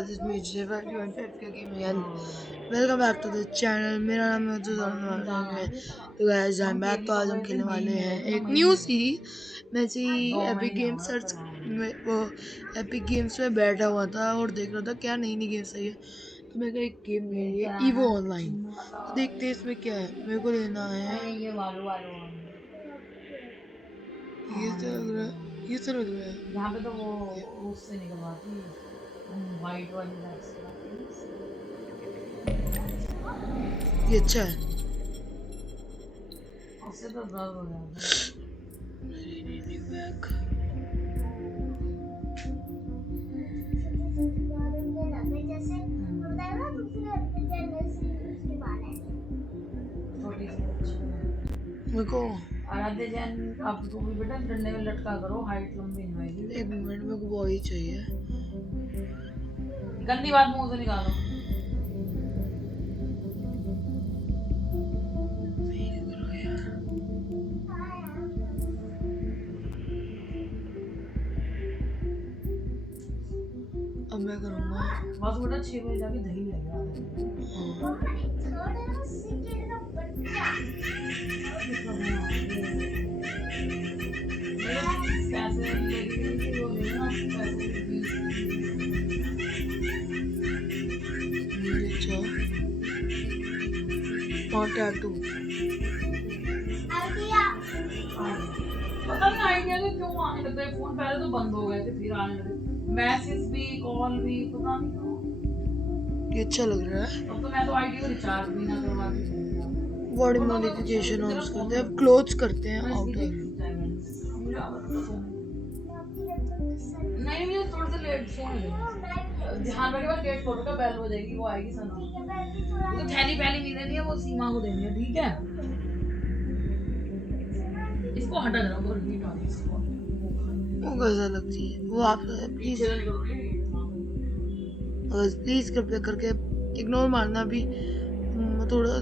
guys, it's me and welcome back to the channel. मेरा नाम है तो guys I'm back। तो आज हम खेलने वाले हैं एक न्यू सीरीज। मैं ऐसे ही एपिक गेम सर्च में वो एपिक गेम्स में बैठा हुआ था और देख रहा था क्या नई नई गेम्स आई है। तो मैं कहा एक गेम है ईवो ऑनलाइन, तो देखते हैं इसमें क्या है। मेरे को लेना है ये तो लग रहा है, ये तो लग रहा है यहाँ पे तो वो उससे निकलवाती है वाइट वाली बैग्स ये अच्छा है। उससे तो दर्द हो जाता है। छोटी सी बच्ची मेरे को आराध्य जैन आप तो भी बेटा डंडे में लटका करो, हाइट लंबी नहीं होगी। एक मिनट में को वही चाहिए। गंदी बात मुंह से निकालो। अब मैं करूँगा बस बेटा 6 बजे जाके दही लेगा। पैसे लेके वो लेना टैटू पता नहीं आइडिया से क्यों आने लगता है। फोन पहले तो बंद हो गए थे फिर आने लगे, मैसेज भी कॉल भी, पता नहीं क्यों। ये अच्छा लग रहा है। अब तो मैं तो आईडी को रिचार्ज भी ना करवा के बॉडी मॉडिफिकेशन ऑन करते हैं, अब क्लोथ्स करते हैं आउटर। नहीं मुझे थोड़ा सा लेट फोन ध्यान रखे, बस लेट फोटो का बेल हो जाएगी, वो आएगी सना। तो थैली पहली नहीं देनी है, वो सीमा को देनी है, ठीक है। इसको हटा देना, वो रिपीट आ रही है। वो कैसा लगती है वो आप प्लीज कृपया करके इग्नोर मारना भी। थोड़ा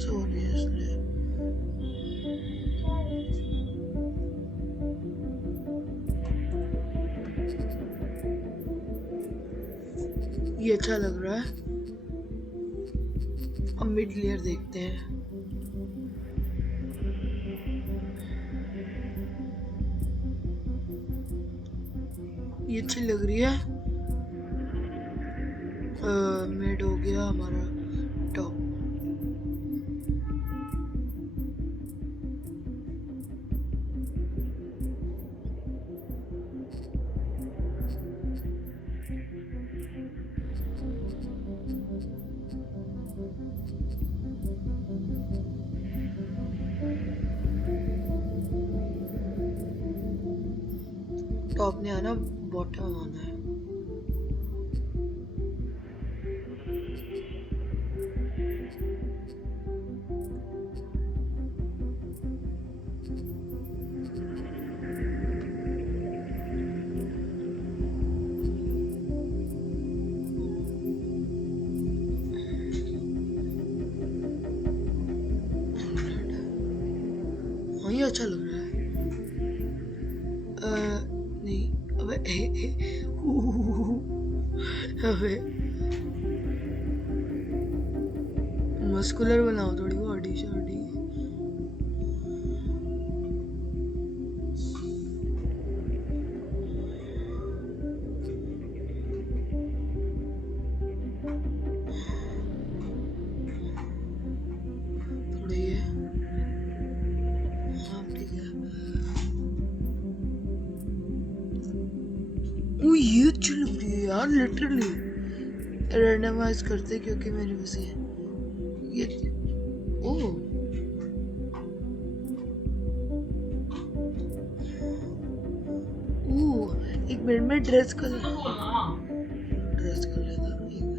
सॉरी इसलिए। ये अच्छा लग रहा है। अब मिड लेयर देखते हैं। ये अच्छी लग रही है। मिड हो गया हमारा टॉप। टॉप ने आना, बॉटम आना है। ये अच्छा लग रहा है। नहीं अबे मस्कुलर बनाओ थोड़ी बॉडी शॉडी। थोड़ी ये ये अच्छी लग रही है यार। लिटरली रैंडमाइज करते क्योंकि मेरी बस ये ओ एक मिनट में ड्रेस कर लेता एक minute.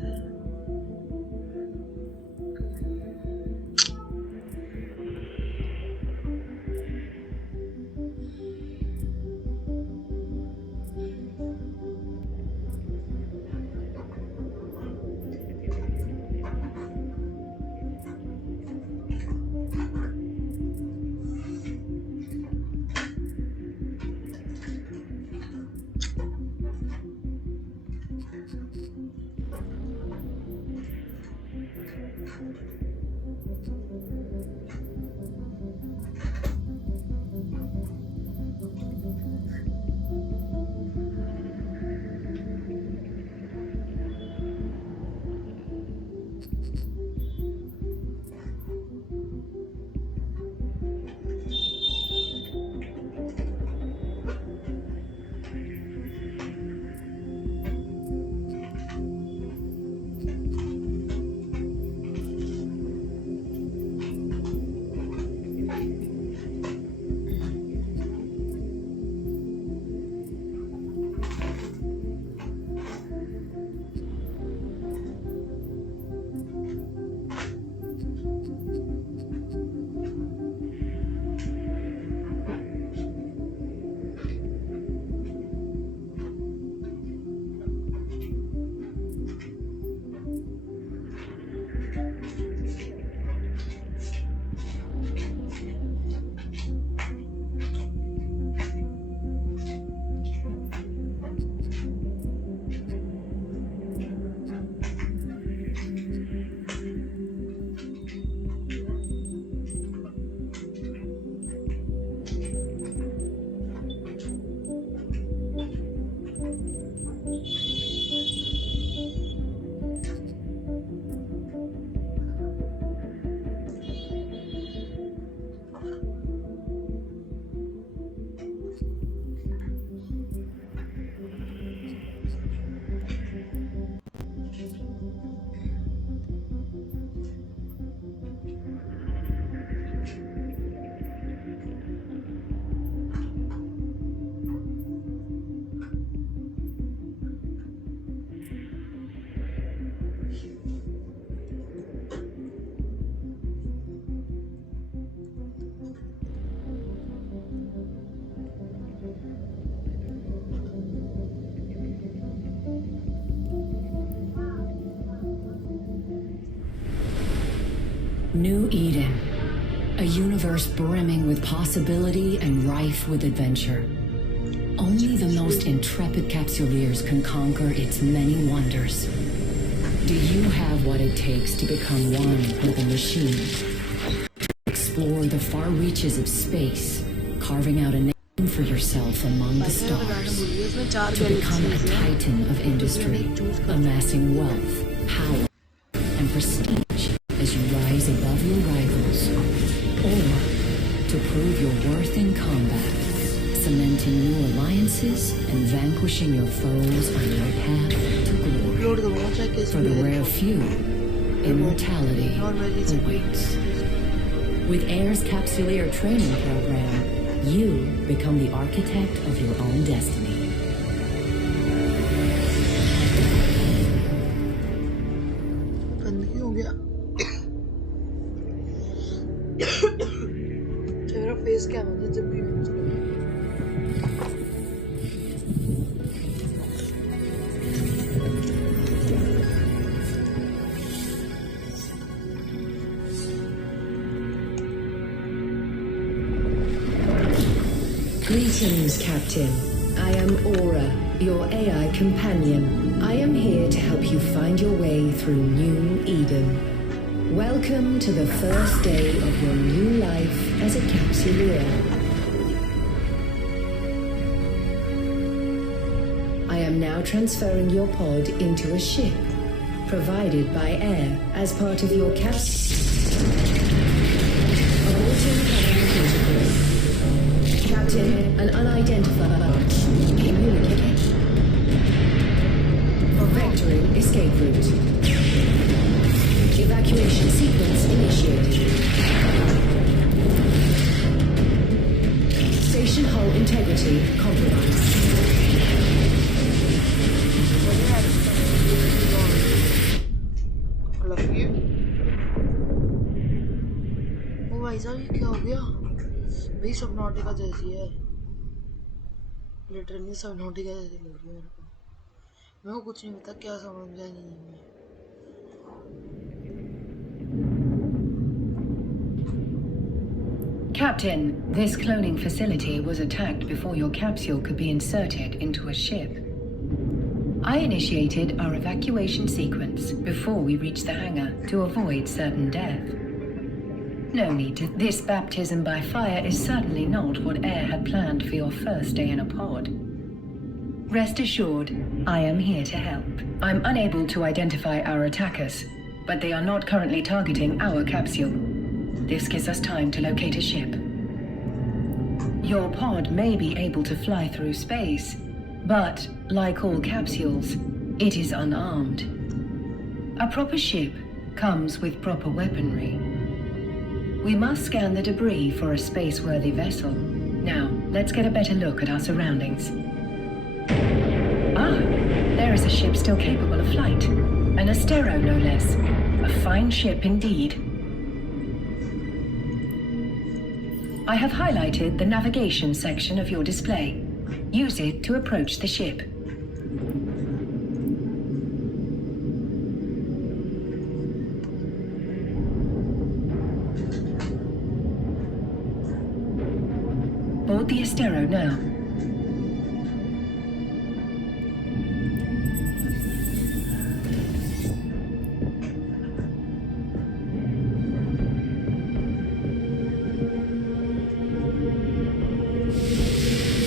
New Eden, a universe brimming with possibility and rife with adventure. Only the most intrepid capsuleers can conquer its many wonders. Do you have what it takes to become one with the machine? Explore the far reaches of space, carving out a name for yourself among the stars. To become a titan of industry, amassing wealth, power, and prestige as you rise above your rivals. Or to prove your worth in combat, cementing new alliances and vanquishing your foes on your path to glory. For the rare few, immortality awaits. With AIR's Capsuleer training program, you become the architect of your own destiny. गंदगी हो गया मेरा face क्या होता है जब भी Greetings, Captain. I am Aura, your AI companion. I am here to help you find your way through New Eden. Welcome to the first day of your new life as a Capsuleer. I am now transferring your pod into a ship, provided by AIR as part of your Captain, an unidentified communicator. Vectoring escape route. Evacuation sequence initiated. Station hull integrity compromised. I love you. ओ भाई साहब ये क्या हो गया भाई Subnautica जैसी है literally Subnautica जैसी लग रही है मेरे को कुछ नहीं पता क्या समझ नहीं Captain, this cloning facility was attacked before your capsule could be inserted into a ship. I initiated our evacuation sequence before we reached the hangar to avoid certain death. No need to. This baptism by fire is certainly not what Air had planned for your first day in a pod. Rest assured, I am here to help. I'm unable to identify our attackers, but they are not currently targeting our capsule. This gives us time to locate a ship. Your pod may be able to fly through space, but, like all capsules, it is unarmed. A proper ship comes with proper weaponry. We must scan the debris for a space-worthy vessel. Now, let's get a better look at our surroundings. Ah, there is a ship still capable of flight. An Astero, no less. A fine ship indeed. I have highlighted the navigation section of your display. Use it to approach the ship. Board the Astero now.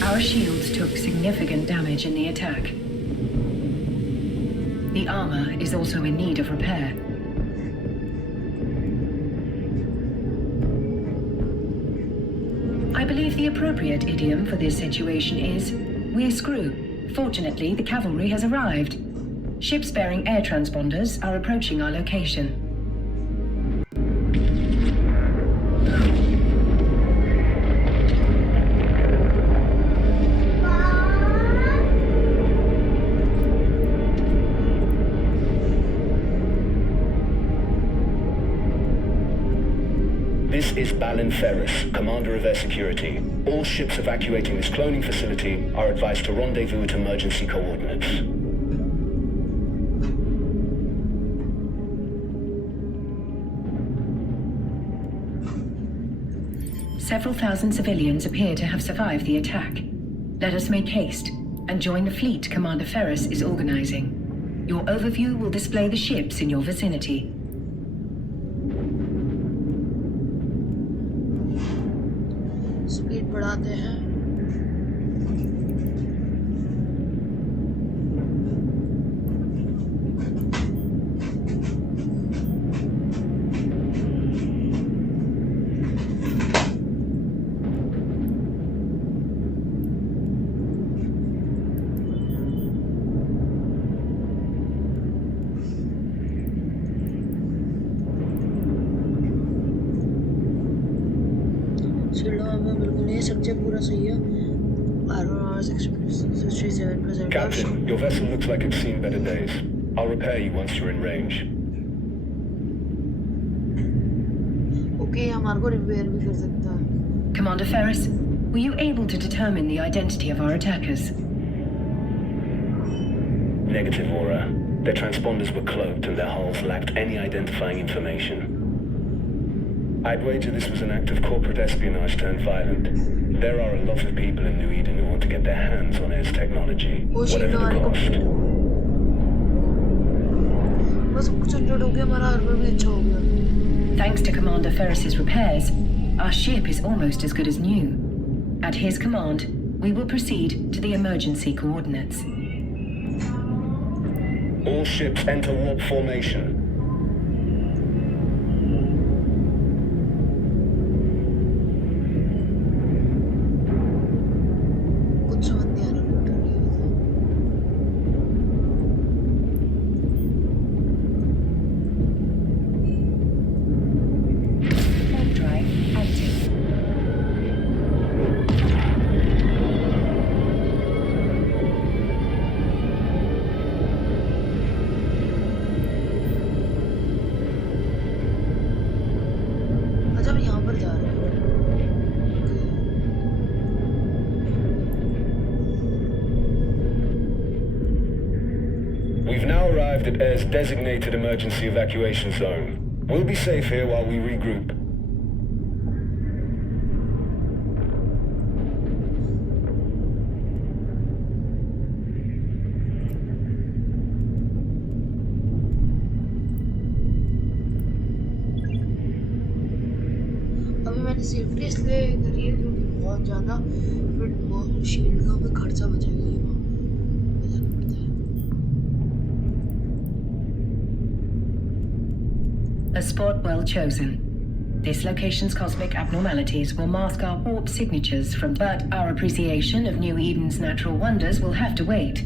Our shields took significant damage in the attack. The armor is also in need of repair. I believe the appropriate idiom for this situation is, "We're screw." Fortunately, the cavalry has arrived. Ships bearing air transponders are approaching our location. This is Balin Ferris, Commander of Air Security. All ships evacuating this cloning facility are advised to rendezvous at emergency coordinates. Several thousand civilians appear to have survived the attack. Let us make haste and join the fleet Commander Ferris is organizing. Your overview will display the ships in your vicinity. Speed बढ़ाते हैं। Structure पूरा सही है। Captain, your vessel looks like it's seen better days. I'll repair you once you're in range. Okay, हमारे को repair भी कर सकता है। Commander Ferris, were you able to determine the identity of our attackers? Negative, Aura. Their transponders were cloaked and their hulls lacked any identifying information. I'd wager this was an act of corporate espionage turned violent. There are a lot of people in New Eden who want to get their hands on Air's technology, whatever the cost. बस कुछ update हो गया, हमारा armour भी अच्छा हो गया। Thanks to Commander Ferris's repairs, our ship is almost as good as new. At his command, we will proceed to the emergency coordinates. All ships enter warp formation. We've now arrived at Air's designated emergency evacuation zone. We'll be safe here while we regroup. Safety इसलिए करिए क्योंकि बहुत ज़्यादा फिर वो shield का भी खर्चा बचेगा ही ना, बचाना पड़ता है। A spot well chosen. This location's cosmic abnormalities will mask our warp signatures from, but our appreciation of New Eden's natural wonders will have to wait.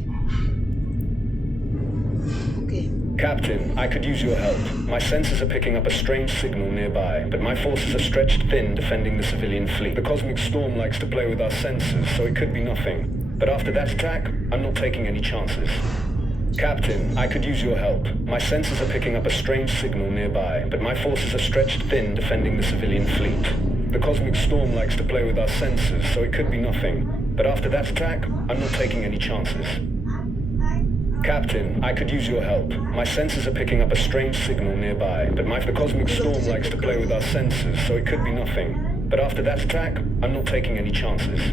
Okay. Captain, I could use your help. My sensors are picking up a strange signal nearby, but my forces are stretched thin defending the civilian fleet. The cosmic storm likes to play with our sensors, so it could be nothing. But after that attack, I'm not taking any chances. Captain, I could use your help. My sensors are picking up a strange signal nearby, but my forces are stretched thin defending the civilian fleet. The cosmic storm likes to play with our sensors, so it could be nothing. But after that attack, I'm not taking any chances. Captain, I could use your help. My sensors are picking up a strange signal nearby, but the cosmic storm likes to play with our sensors, so it could be nothing. But after that attack, I'm not taking any chances.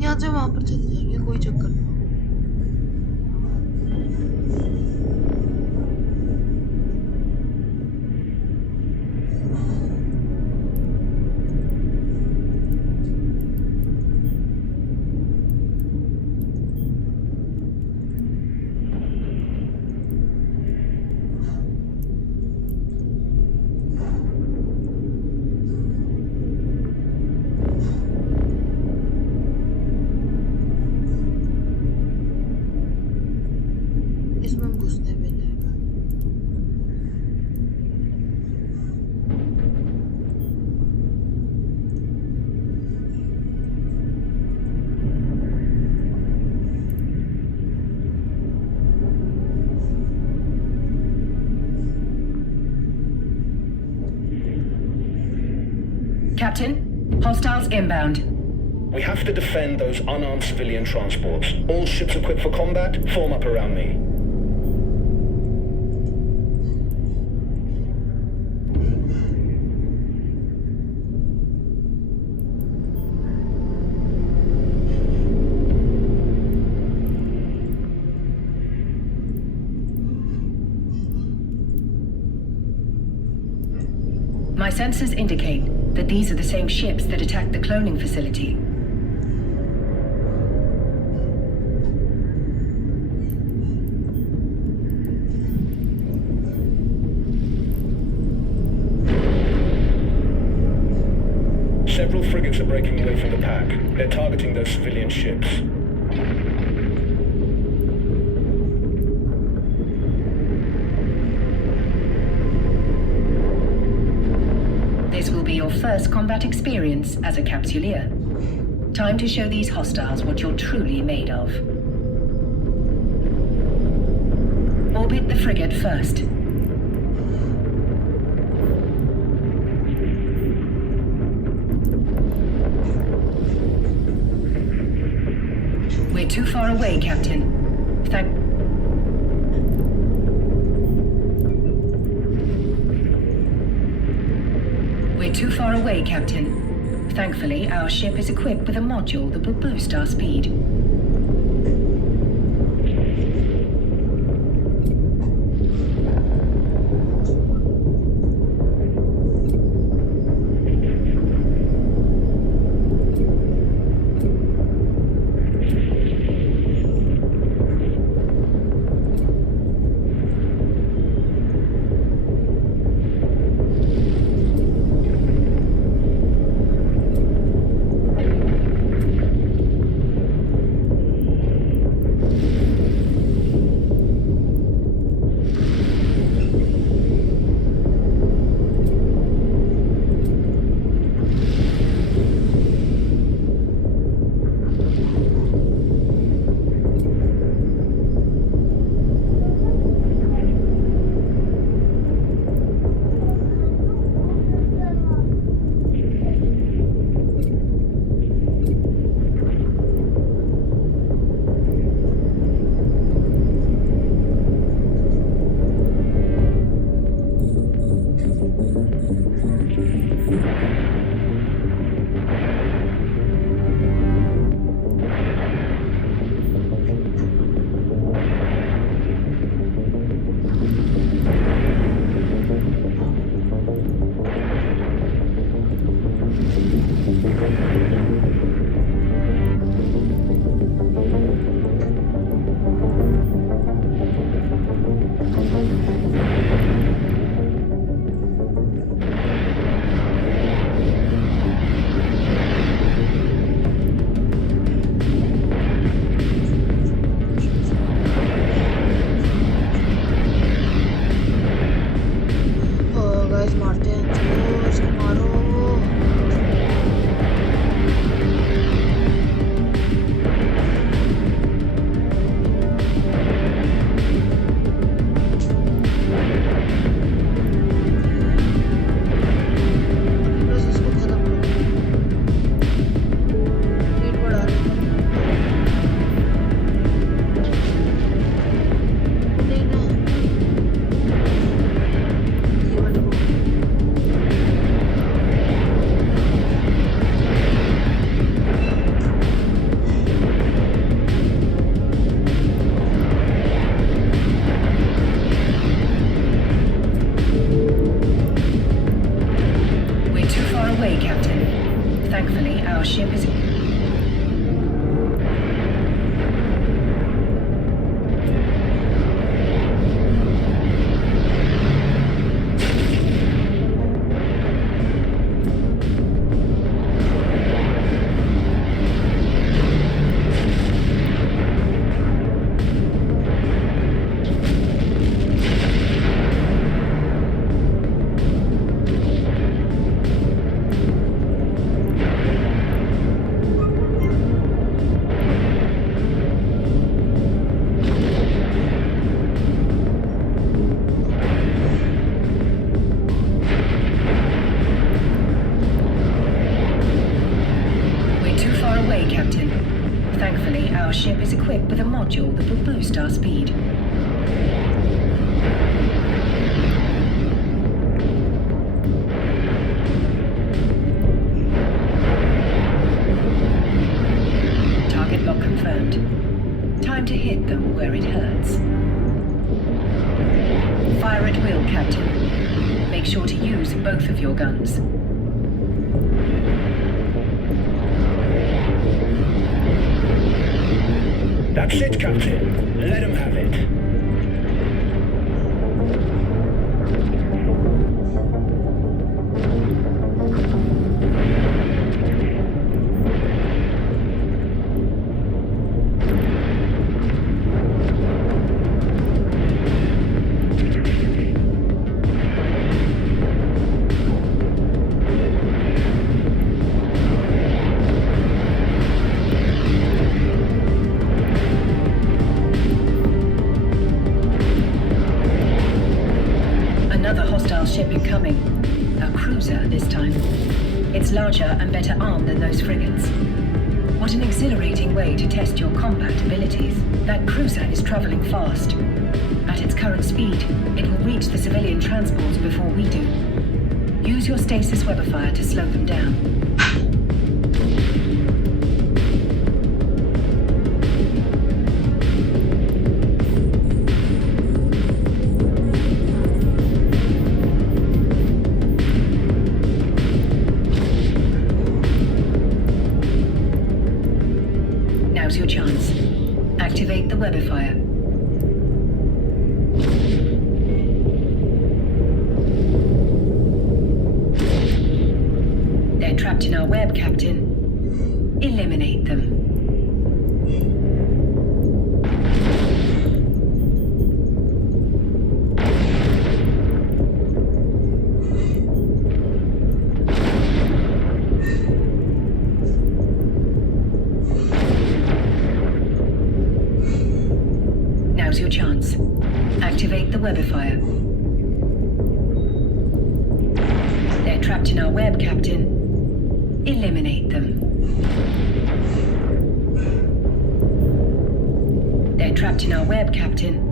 यहाँ से वहाँ पर चले जाएंगे, कोई चक्कर नहीं। इसमें हम घुसने वाले हैं। Captain, hostiles inbound. We have to defend those unarmed civilian transports. All ships equipped for combat, form up around me. My sensors indicate that these are the same ships that attacked the cloning facility. Several frigates are breaking away from the pack. They're targeting those civilian ships. This will be your first combat experience as a Capsuleer. Time to show these hostiles what you're truly made of. Orbit the frigate first. We're too far away, Captain. We're too far away, Captain. Thankfully, our ship is equipped with a module that will boost our speed. away, Captain. Thankfully, our ship is... Our ship is equipped with a module that will boost our speed. Target lock confirmed. Time to hit them where it hurts. Fire at will, Captain. Make sure to use both of your guns. That's it, Captain. Let him have it. Ship incoming. A cruiser this time. It's larger and better armed than those frigates. What an exhilarating way to test your combat abilities. That cruiser is traveling fast. At its current speed, it will reach the civilian transports before we do. Use your stasis webifier to slow them down. Now's your chance. Activate the webifier. They're trapped in our web, Captain. Eliminate them. Now's your chance. Activate the webifier. They're trapped in our web, Captain. Eliminate them. They're trapped in our web, Captain.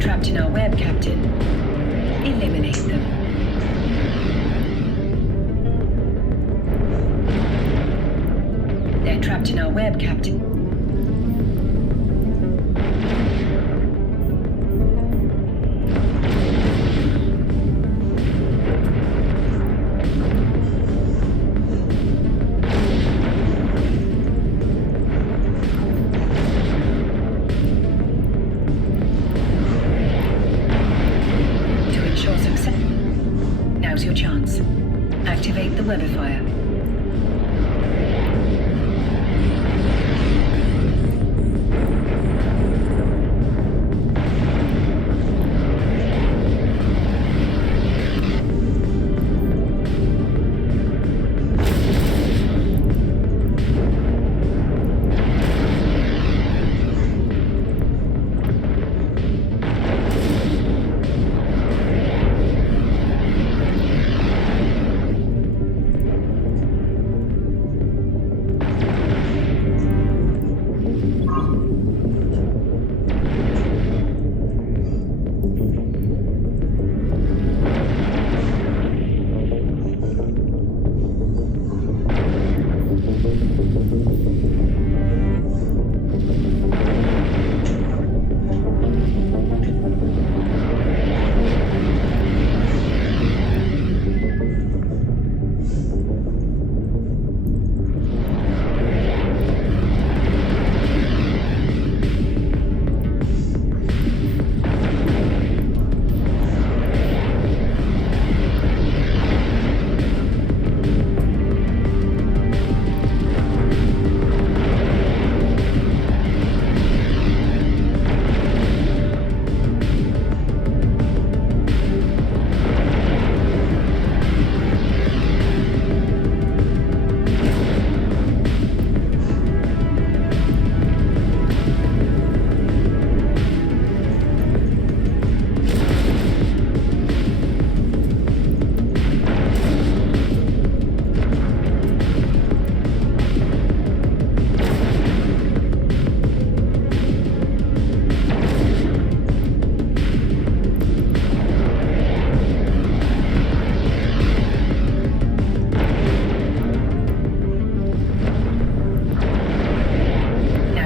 Trapped in our web, Captain. Eliminate them. They're trapped in our web, Captain. Now's your chance. Activate the webifier.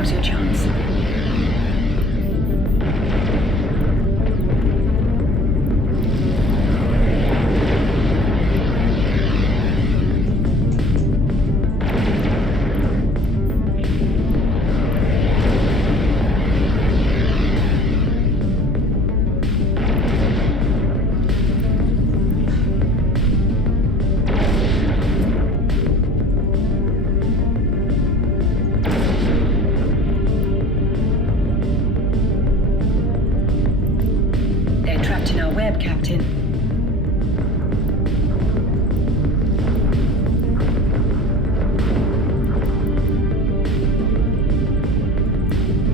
Now's your chance. They're trapped in our web, Captain.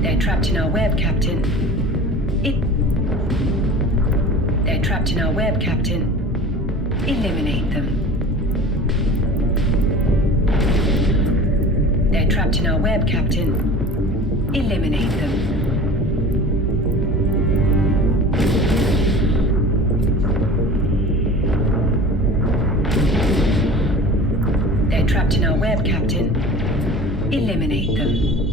They're trapped in our web, Captain. They're trapped in our web, Captain. Eliminate them. They're trapped in our web, Captain. Eliminate them. They're trapped in our web, Captain. Eliminate them.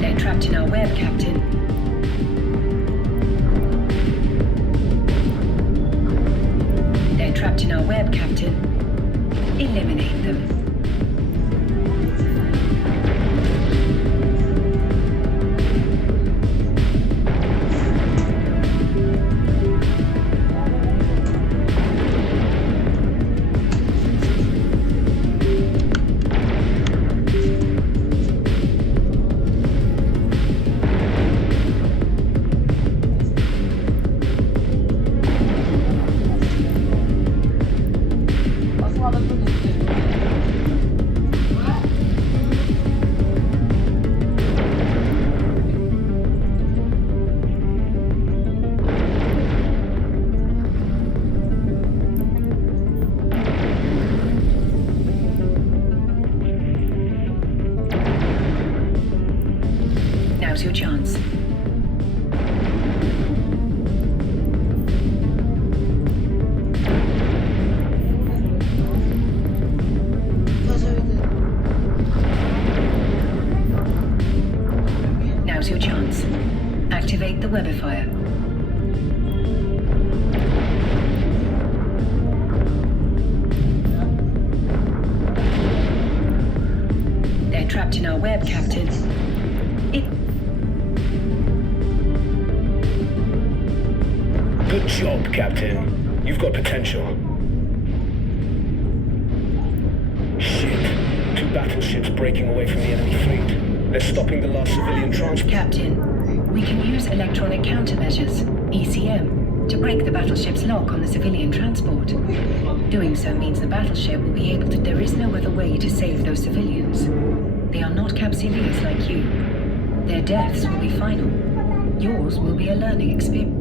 They're trapped in our web, Captain. They're trapped in our web, Captain. Eliminate them. Now's your chance. Now's your chance. Activate the webifier. They're trapped in our web, Captain. Good job, Captain. You've got potential. Shit. 2 battleships breaking away from the enemy fleet. They're stopping the last civilian transport. Captain, we can use electronic countermeasures, ECM, to break the battleship's lock on the civilian transport. Doing so means the battleship will be able to... There is no other way to save those civilians. They are not capsuleers like you. Their deaths will be final. Yours will be a learning experience.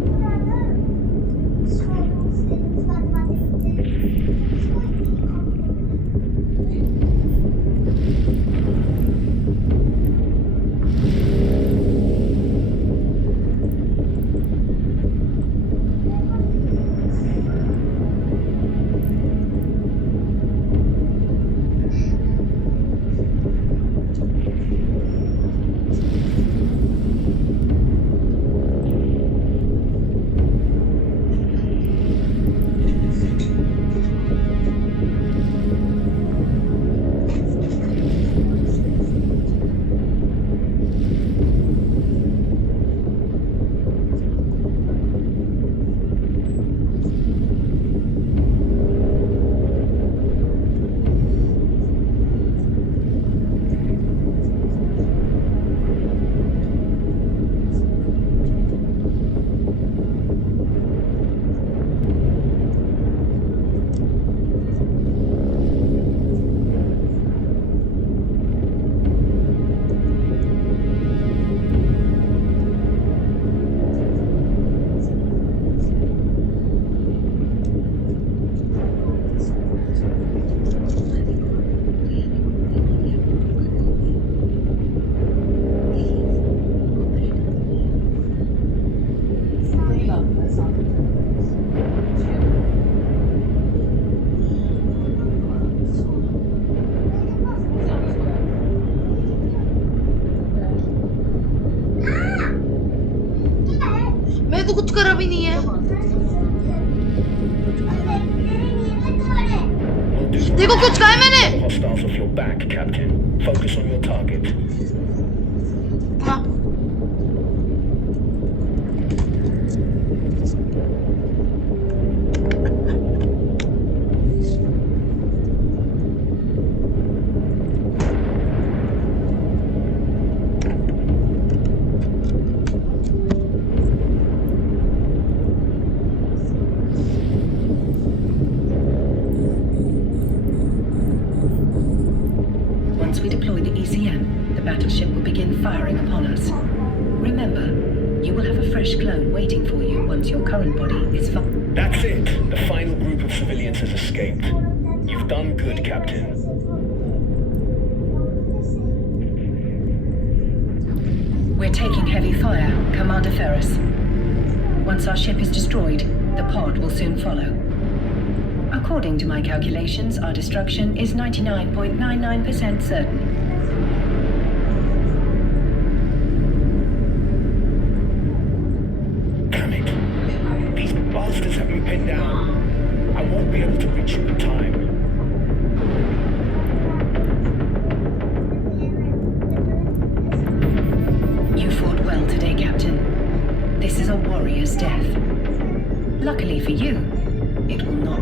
मैंने तो कुछ करा भी नहीं है। We'll do देखो कुछ कहा है मैंने। hostiles off your back, Captain. Focus on your target. हाँ। Once we deploy the ECM, the battleship will begin firing upon us. Remember, you will have a fresh clone waiting for you once your current body is That's it. The final group of civilians has escaped. You've done good, Captain. We're taking heavy fire, Commander Ferris. Once our ship is destroyed, the pod will soon follow. According to my calculations, our destruction is 99.99% certain. Damn it. These bastards have me pinned down. I won't be able to reach you in time. You fought well today, Captain. This is a warrior's death. Luckily for you, it will not.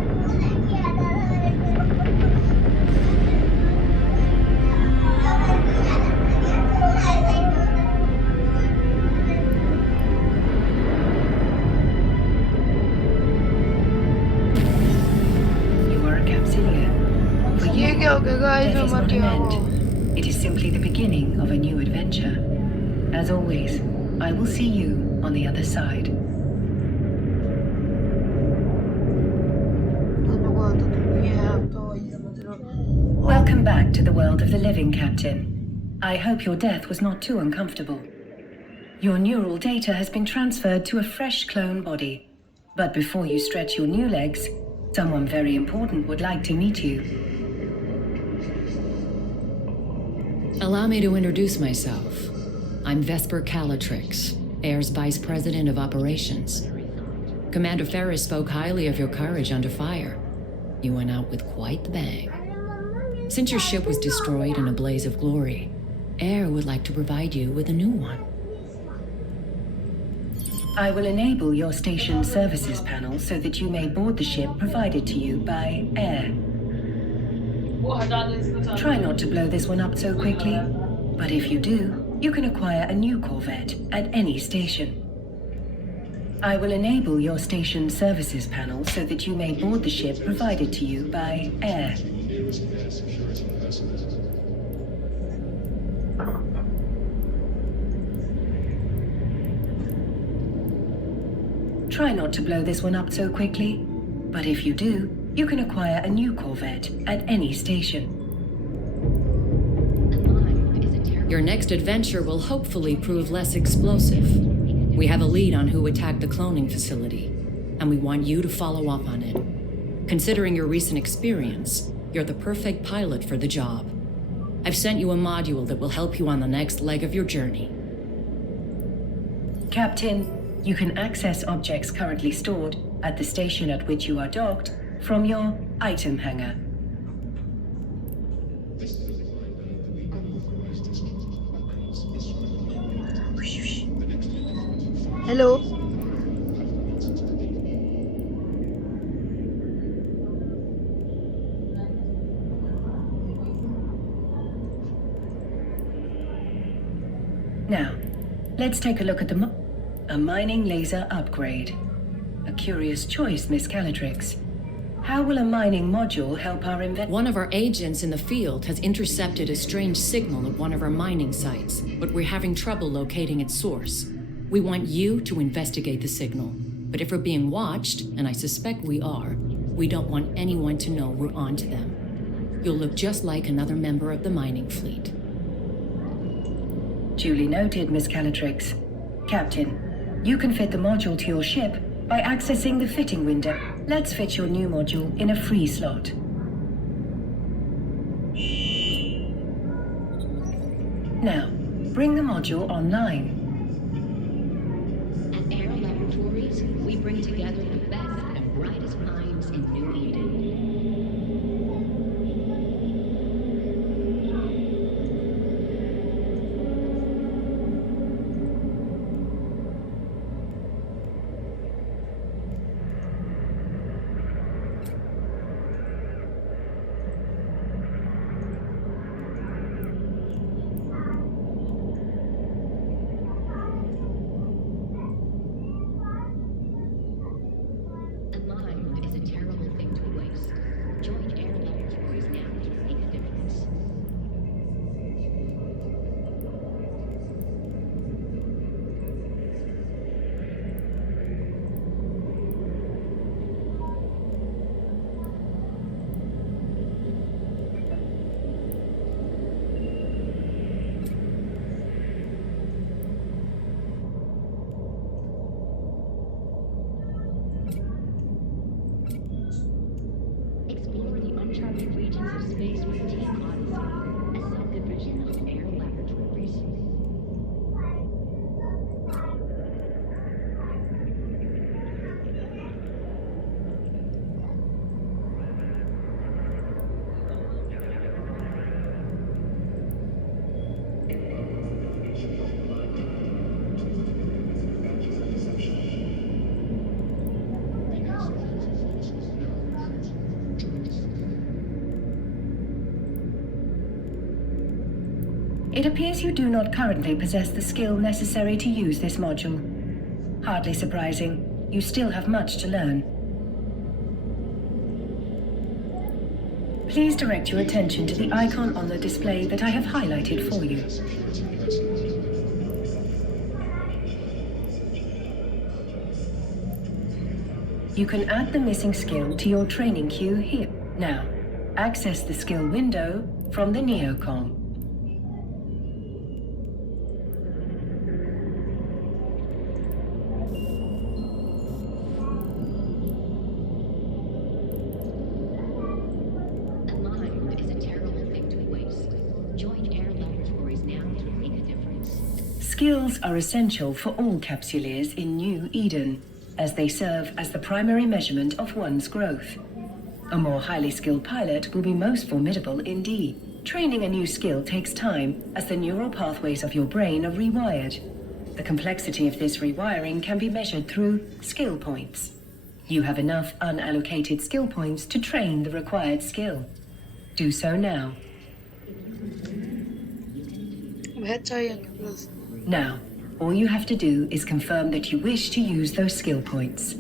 You are a capsuleer. For ये you, क्या हो गया guys? death मैं is मर not an गया। end. It is simply the beginning of a new adventure. As always, I will see you on the other side. धन्यवाद। तो ये है अब तो ये समझ लो। Welcome back to the world of the living, Captain. I hope your death was not too uncomfortable. Your neural data has been transferred to a fresh clone body. But before you stretch your new legs, someone very important would like to meet you. Allow me to introduce myself. I'm Vesper Calatrix, Air's Vice President of Operations. Commander Ferris spoke highly of your courage under fire. You went out with quite the bang. Since your ship was destroyed in a blaze of glory, Air would like to provide you with a new one. I will enable your station services panel so that you may board the ship provided to you by Air. वो हटा दो इसको चालू। Try not to blow this one up so quickly, but if you do, you can acquire a new Corvette at any station. I will enable your station services panel so that you may board the ship provided to you by Air. Try not to blow this one up so quickly, but if you do, you can acquire a new Corvette at any station. Your next adventure will hopefully prove less explosive. We have a lead on who attacked the cloning facility, and we want you to follow up on it. Considering your recent experience, you're the perfect pilot for the job. I've sent you a module that will help you on the next leg of your journey. Captain, you can access objects currently stored at the station at which you are docked from your item hangar. Hello. Now, let's take a look at a mining laser upgrade. A curious choice, Miss Calatrix. How will a mining module help our One of our agents in the field has intercepted a strange signal at one of our mining sites, but we're having trouble locating its source. We want you to investigate the signal. But if we're being watched, and I suspect we are, we don't want anyone to know we're onto them. You'll look just like another member of the mining fleet. Duly noted, Miss Calatrix. Captain, you can fit the module to your ship by accessing the fitting window. Let's fit your new module in a free slot. Now, bring the module online. At Air 11 for Laboratories, we bring together the best and brightest minds in New Eden. A mind is a terrible thing to waste. Join Air Laboratories now to make a difference. Explore the uncharted regions of space with Team Odyssey, a subdivision of Air Laboratories. It appears you do not currently possess the skill necessary to use this module. Hardly surprising. You still have much to learn. Please direct your attention to the icon on the display that I have highlighted for you. You can add the missing skill to your training queue here. Now, access the skill window from the Neocom. A mind is a terrible thing to waste. Join Air Laboratories now to make a difference. Skills are essential for all capsuleers in New Eden, as they serve as the primary measurement of one's growth. A more highly skilled pilot will be most formidable indeed. Training a new skill takes time, as the neural pathways of your brain are rewired. The complexity of this rewiring can be measured through skill points. You have enough unallocated skill points to train the required skill. Do so now. बहुत चाहिए plus. Now, all you have to do is confirm that you wish to use those skill points.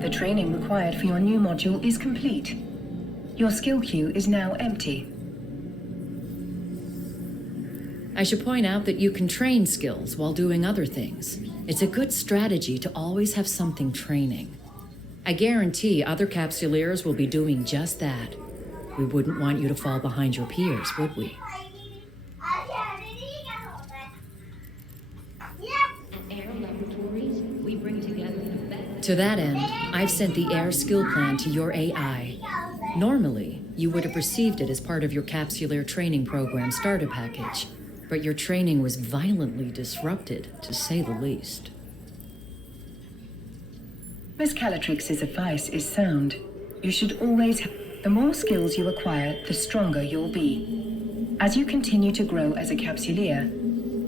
The training required for your new module is complete. Your skill queue is now empty. I should point out that you can train skills while doing other things. It's a good strategy to always have something training. I guarantee other capsuleers will be doing just that. We wouldn't want you to fall behind your peers, would we? At Air Laboratories, we bring together the best. To that end, I've sent the Air Skill Plan to your AI. Normally, you would have received it as part of your Capsuleer Training Program starter package, but your training was violently disrupted, to say the least. Miss Calatrix's advice is sound. You should always have... The more skills you acquire, the stronger you'll be. As you continue to grow as a capsuleer,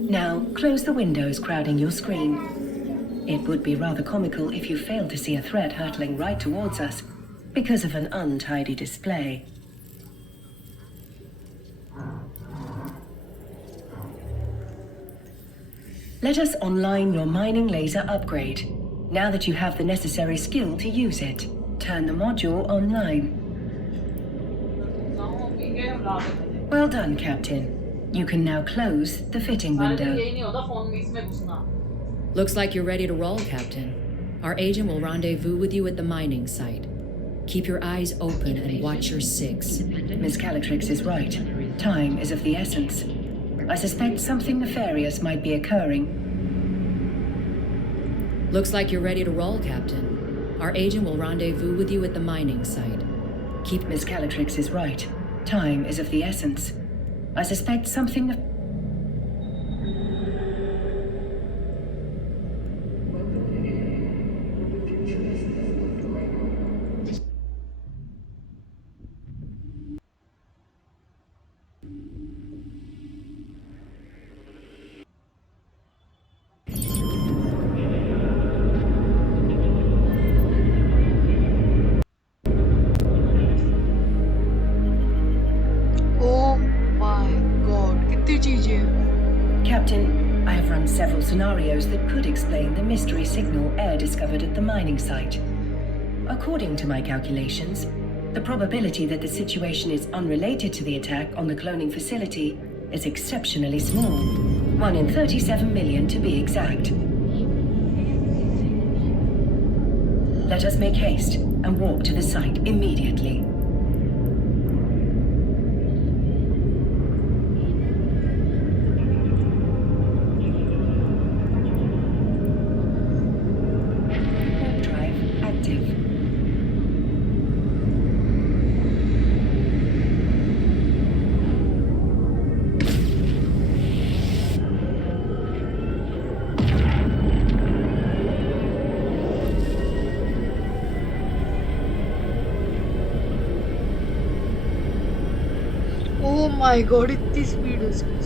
now close the windows crowding your screen. It would be rather comical if you failed to see a threat hurtling right towards us because of an untidy display. Let us online your mining laser upgrade. Now that you have the necessary skill to use it, turn the module online. Well done, Captain. You can now close the fitting window. Looks like you're ready to roll, Captain. Our agent will rendezvous with you at the mining site. Keep your eyes open and watch your six. Miss Calatrix is right. Time is of the essence. I suspect something nefarious might be occurring. Looks like you're ready to roll, Captain. Our agent will rendezvous with you at the mining site. Miss Calatrix is right. Time is of the essence. I suspect something... Oh my god, कितनी चीजें हैं। Captain, I have run several scenarios that could explain the mystery signal Air discovered at the mining site. According to my calculations, the probability that the situation is unrelated to the attack on the cloning facility is exceptionally small. 1 in 37 million to be exact. Let us make haste and walk to the site immediately. Warp drive active. Oh my god, इतनी speed है इसकी।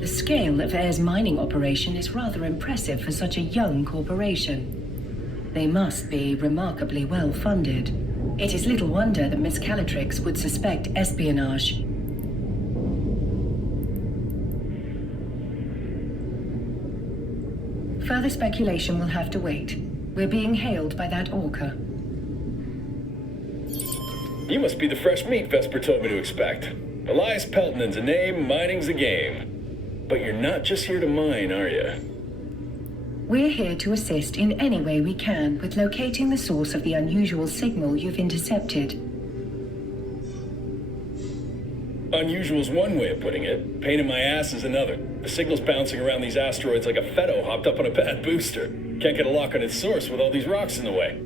The scale of Air's mining operation is rather impressive for such a young corporation. They must be remarkably well funded. It is little wonder that Miss Calatrix would suspect espionage. Further speculation will have to wait. We're being hailed by that orca. You must be the fresh meat Vesper told me to expect. Elias Peltonen's a name, mining's a game. But you're not just here to mine, are you? We're here to assist in any way we can with locating the source of the unusual signal you've intercepted. Unusual's one way of putting it. Pain in my ass is another. The signal's bouncing around these asteroids like a Fetto hopped up on a bad booster. Can't get a lock on its source with all these rocks in the way.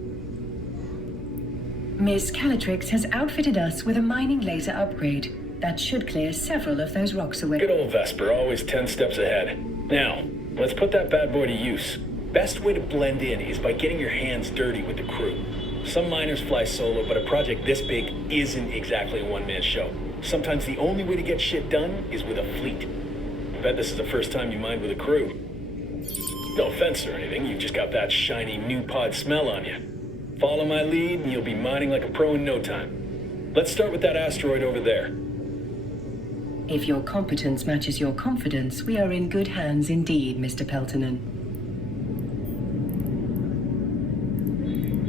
Miss Calatrix has outfitted us with a mining laser upgrade that should clear several of those rocks away. Good old Vesper, always 10 steps ahead. Now, let's put that bad boy to use. Best way to blend in is by getting your hands dirty with the crew. Some miners fly solo, but a project this big isn't exactly a one-man show. Sometimes the only way to get shit done is with a fleet. I bet this is the first time you mined with a crew. No offense or anything, you've just got that shiny new pod smell on you. Follow my lead and you'll be mining like a pro in no time. Let's start with that asteroid over there. If your competence matches your confidence, we are in good hands indeed, Mr. Peltonen.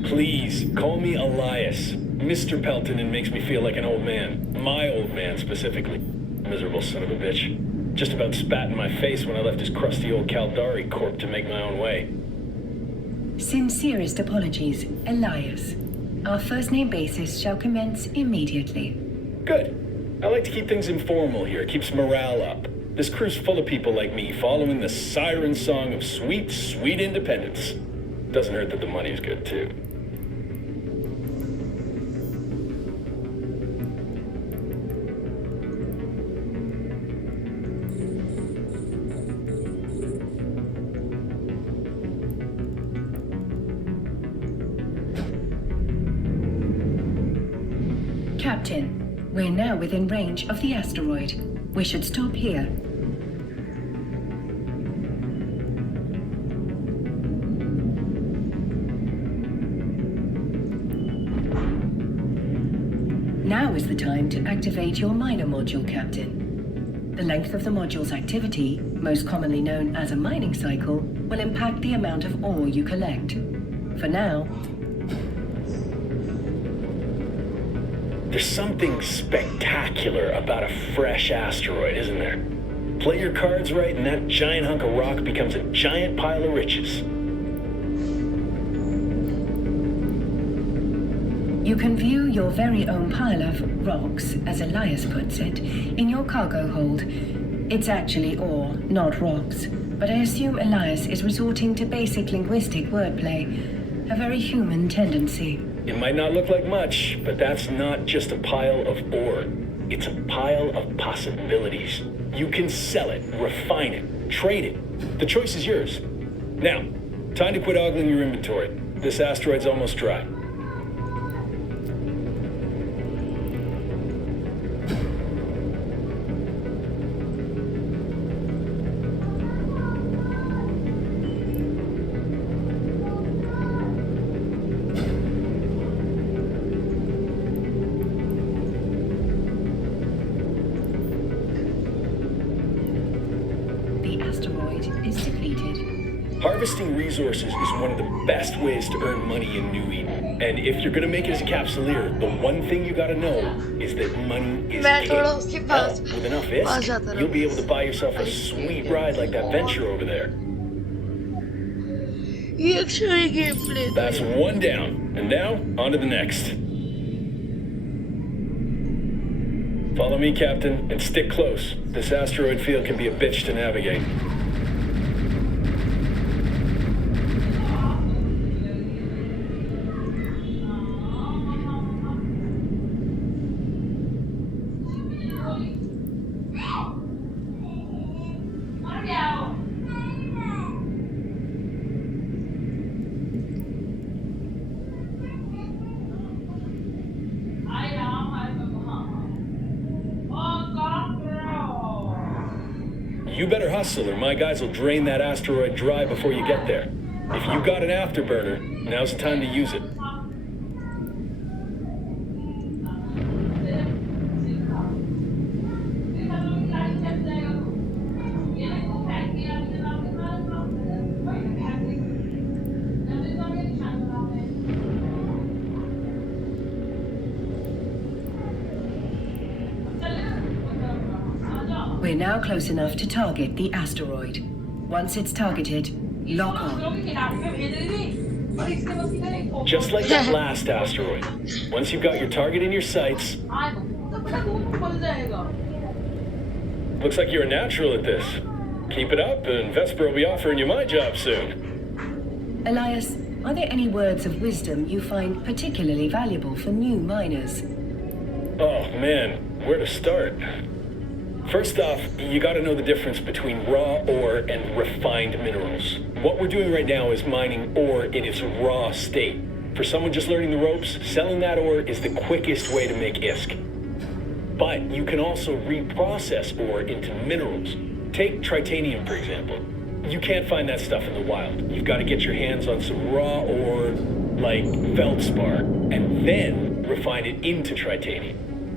Please, call me Elias. Mr. Peltonen makes me feel like an old man. My old man, specifically. Miserable son of a bitch. Just about spat in my face when I left his crusty old Caldari corp to make my own way. Sincerest apologies, Elias. Our first name basis shall commence immediately. Good. I like to keep things informal here. It keeps morale up. This crew's full of people like me, following the siren song of sweet, sweet independence. Doesn't hurt that the money's good, too. Captain, we're now within range of the asteroid. We should stop here. Now is the time to activate your miner module, Captain. The length of the module's activity, most commonly known as a mining cycle, will impact the amount of ore you collect. For now, there's something spectacular about a fresh asteroid, isn't there? Play your cards right and that giant hunk of rock becomes a giant pile of riches. You can view your very own pile of rocks, as Elias puts it, in your cargo hold. It's actually ore, not rocks, but I assume Elias is resorting to basic linguistic wordplay, a very human tendency. It might not look like much, but that's not just a pile of ore. It's a pile of possibilities. You can sell it, refine it, trade it. The choice is yours. Now, time to quit ogling your inventory. This asteroid's almost dry. The asteroid is depleted. Harvesting resources is one of the best ways to earn money in New Eden. And if you're gonna make it as a Capsuleer, the one thing you gotta know is that money is मैं king. थोड़ा उसके Hell, pass with enough pass ISK, जाता you'll be रहा able to buy yourself a sweet ride like that venture over there. ये actually gameplay That's one down. And now, on to the next. Follow me, Captain, and stick close. This asteroid field can be a bitch to navigate. You better hustle, or my guys will drain that asteroid dry before you get there. If you got an afterburner, now's the time to use it. We're now close enough to target the asteroid. Once it's targeted, lock on. Just like that last asteroid. Once you've got your target in your sights, looks like you're a natural at this. Keep it up, and Vesper will be offering you my job soon. Elias, are there any words of wisdom you find particularly valuable for new miners? Oh man, where to start? First off, you gotta know the difference between raw ore and refined minerals. What we're doing right now is mining ore in its raw state. For someone just learning the ropes, selling that ore is the quickest way to make ISK. But you can also reprocess ore into minerals. Take tritanium, for example. You can't find that stuff in the wild. You've got to get your hands on some raw ore, like feldspar, and then refine it into tritanium.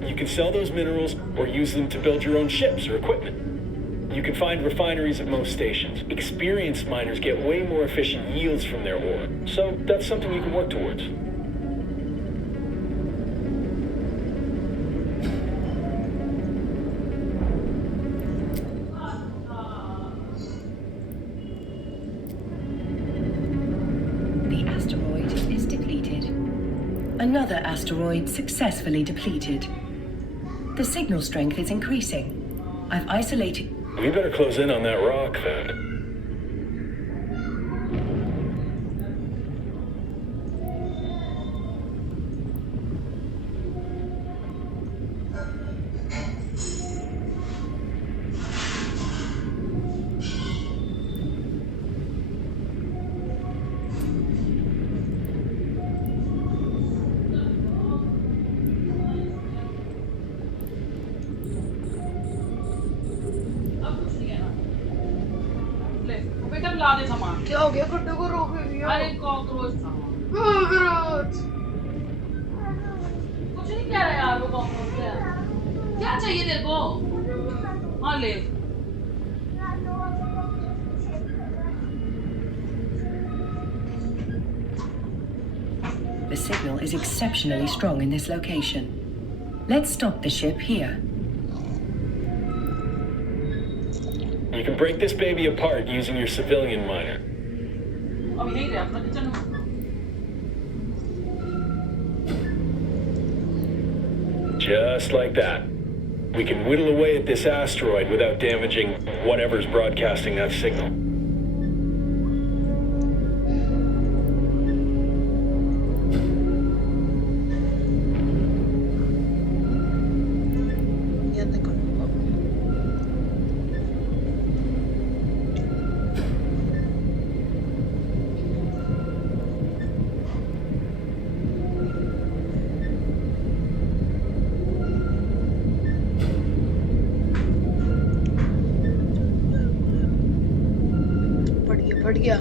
You can sell those minerals or use them to build your own ships or equipment. You can find refineries at most stations. Experienced miners get way more efficient yields from their ore, so that's something you can work towards. The asteroid is depleted. Another asteroid successfully depleted. The signal strength is increasing. I've isolated... We better close in on that rock, then. बेटा ला दे सामान क्या हो गया गुड्डू को रोक लिया अरे cockroach था कॉकरोच कुछ नहीं कह रहा यार वो कॉकरोच क्या चाहिए तेरे को हाँ ले The signal is exceptionally strong in this location. Let's stop the ship here. You can break this baby apart using your civilian miner. अभी नहीं रहा अपना kitchen Just like that. We can whittle away at this asteroid without damaging whatever's broadcasting that signal. Yan देखो पड़ गया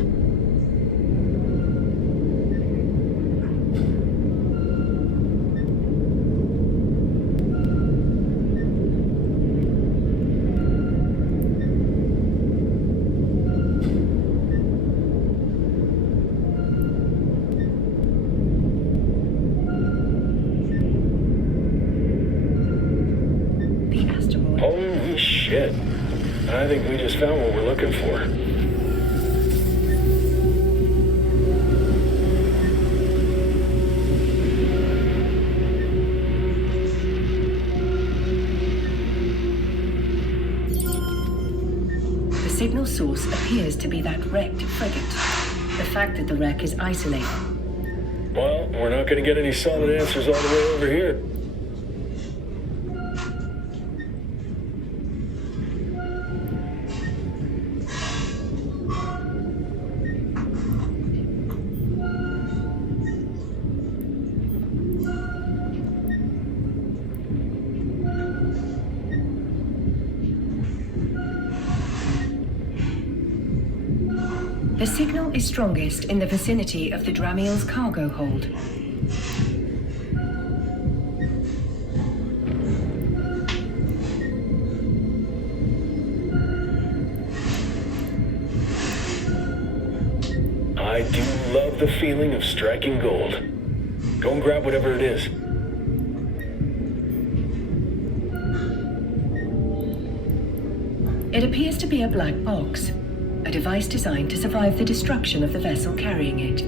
The asteroid. Holy shit. I think we just found what we're looking for. The signal source appears to be that wrecked frigate. The fact that the wreck is isolated. Well, we're not going to get any solid answers all the way over here. The signal is strongest in the vicinity of the Dramiel's cargo hold. I do love the feeling of striking gold. Go and grab whatever it is. It appears to be a black box, a device designed to survive the destruction of the vessel carrying it.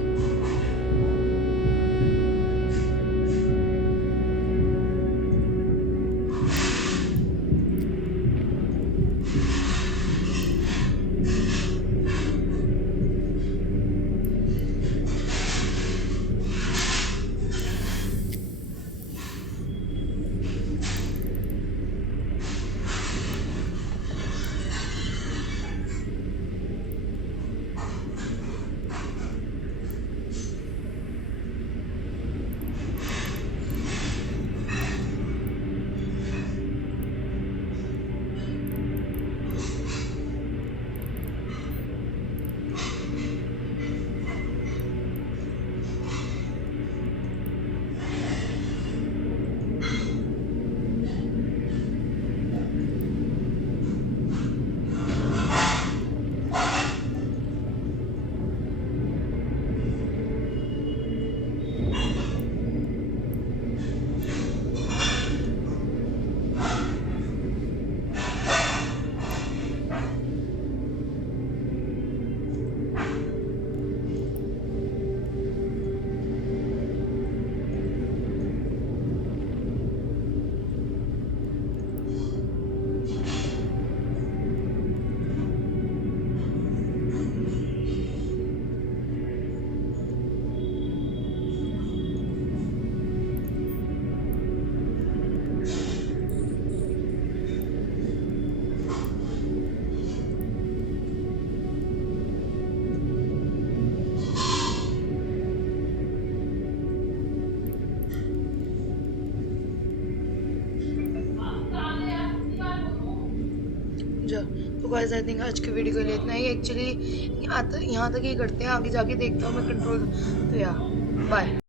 तो guys I think आज की video के लिए इतना ही। Actually यहाँ तक ही करते हैं, आगे जाके देखता हूँ मैं कंट्रोल। तो यार बाय।